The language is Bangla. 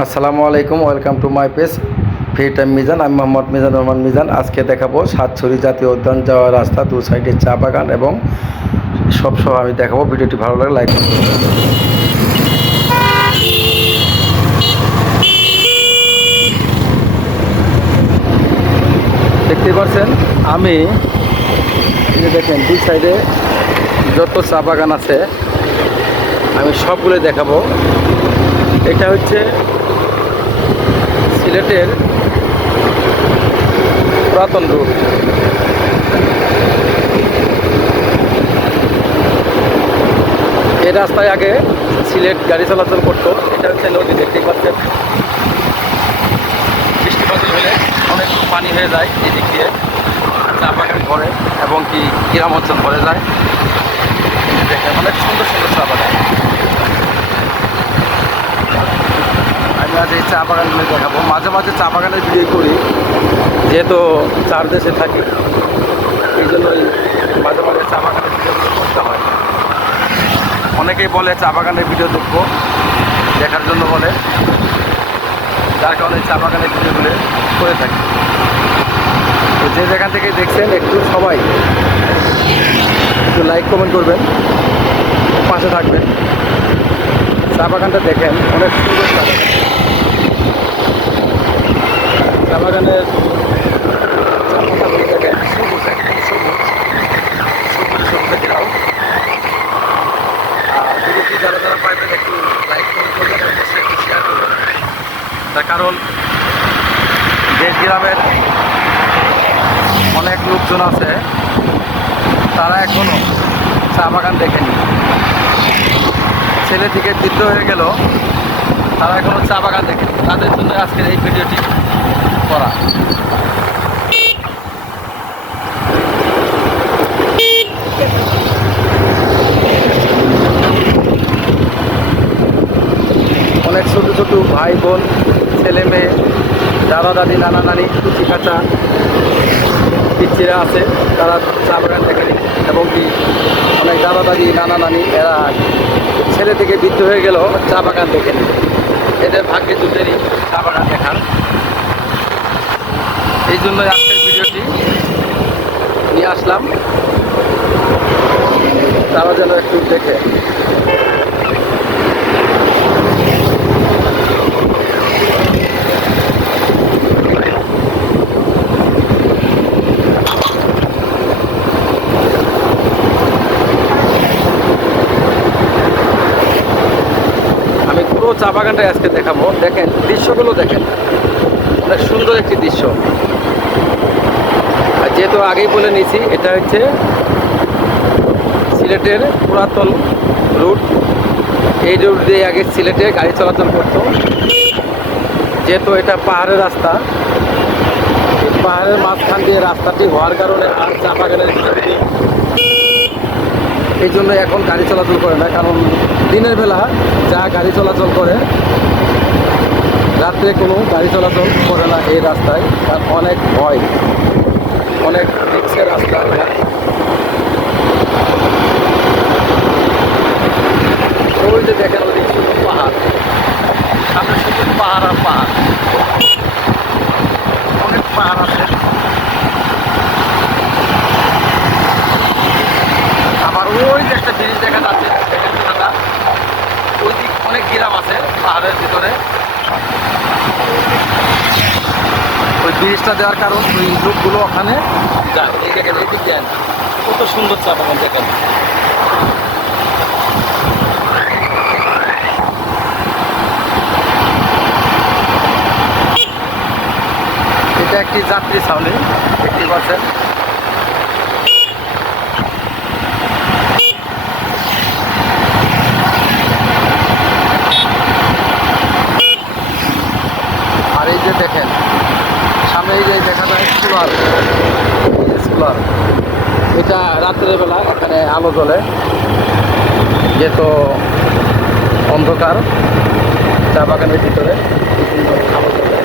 আসসালামু আলাইকুম, welcome to my page, free time Mizan. আমি মোহাম্মদ মিজান রহমান মিজান। আজকে দেখাবো সাতছড়ি জাতীয় উদ্যান যাওয়ার রাস্তা, দু সাইডে চা বাগান এবং সব সহ আমি দেখাবো। ভিডিওটি ভালো লাগে লাইক দেখতে পাচ্ছেন, আমি দেখেন দুই সাইডে যত চা বাগান আছে, আমি সবগুলো দেখাবো। এটা হচ্ছে সিলেটের পুরাতন রুট এই রাস্তায় আগে সিলেট গাড়ি চলাচল করতো, এটা হচ্ছে নদী, দেখতেই পাচ্ছেন। বৃষ্টিপাত হলে অনেক পানি হয়ে যায় এই দিক দিয়ে চা বাগান ভরে এবং কি গ্রাম অঞ্চল ভরে যায় এই যে দেখেন অনেক সুন্দর সুন্দর চা বাগান আমি আজ এই চা বাগানগুলো দেখাবো। মাঝে মাঝে চা বাগানের ভিডিও করি, যেহেতু চার দেশে থাকি, এই জন্যই মাঝে মাঝে চা বাগানের ভিডিও করতে হয়। অনেকেই বলে চা বাগানের ভিডিও দেখব, দেখার জন্য বলে। যার কারণে চা বাগানের ভিডিওগুলো করে থাকি। তো যে যেখান থেকে দেখছেন, একটু সবাই একটু লাইক কমেন্ট করবেন, পাশে থাকবেন। চা বাগানটা দেখেন, অনেক সুন্দর চা বাগান। যারা পাইবেন একটু লাইক তার কারণ, দেশ গ্রামের অনেক লোকজন আছে, তারা এখনও চা বাগান দেখেনি। ছেলে থেকে বৃদ্ধ হয়ে গেল, তারা এখনও চা বাগান দেখে তাদের জন্য আজকের এই ভিডিওটি করা। অনেক ছোট ছোট ভাই, বোন, ছেলে মেয়ে, দাদা দাদি, নানা নানি, কুচি কাচা পিচ্ছিরা আছে, তারা চা বাগান দেখেনি এবং কি অনেক দাদা দাদি, নানা নানি, এরা ছেলে থেকে বৃদ্ধ হয়ে গেল চা বাগান দেখেনি। এদের ভাগ্যে জুটেরই চা বাগান দেখার এই জন্য আজকের ভিডিওটি নিয়ে আসলাম। তারা যেন একটু দেখে। আমি পুরো চা বাগানটাই আজকে দেখাবো। দেখেন, দৃশ্যগুলো দেখেন। অনেক সুন্দর একটি দৃশ্য। যেহেতু আগেই বলে নিয়েছি, এটা হচ্ছে সিলেটের পুরাতন রুট। এই রুট দিয়ে আগে সিলেটে গাড়ি চলাচল করতো। যেহেতু এটা পাহাড়ের রাস্তা পাহাড়ের মাঝখান দিয়ে রাস্তাটি হওয়ার কারণে আর চা বাগানের ভিতরে এই জন্য এখন গাড়ি চলাচল করে না, কারণ দিনের বেলা যা গাড়ি চলাচল করে, রাত্রে কোনো গাড়ি চলাচল করে না এই রাস্তায় কারণ অনেক ভয়। অনেক রিক্সের রাস্তা ওই যে দেখেন ওই শুধু পাহাড়। সামনে শুধু পাহাড় আর পাহাড়। অনেক পাহাড় আছে। আবার ওই যে একটা জিনিস দেখা যাচ্ছে দাদা ওই দিক অনেক গ্রাম আছে, পাহাড়ের ভিতরে। ওই ব্রিজটা দেওয়ার কারণ ওই লোকগুলো ওখানে যায়। দেখেন এদিক দেন কত সুন্দর চা বাগান দেখেন। এটা একটি যাত্রী ছাউনি একটি পাচ্ছেন আর এই যে দেখেন সামনে এই যে দেখা যায় সোলার সোলার এটা রাত্রের বেলা এখানে আলো জ্বলে, যেহেতু অন্ধকার, চা বাগানের ভিতরে আলো জ্বলে।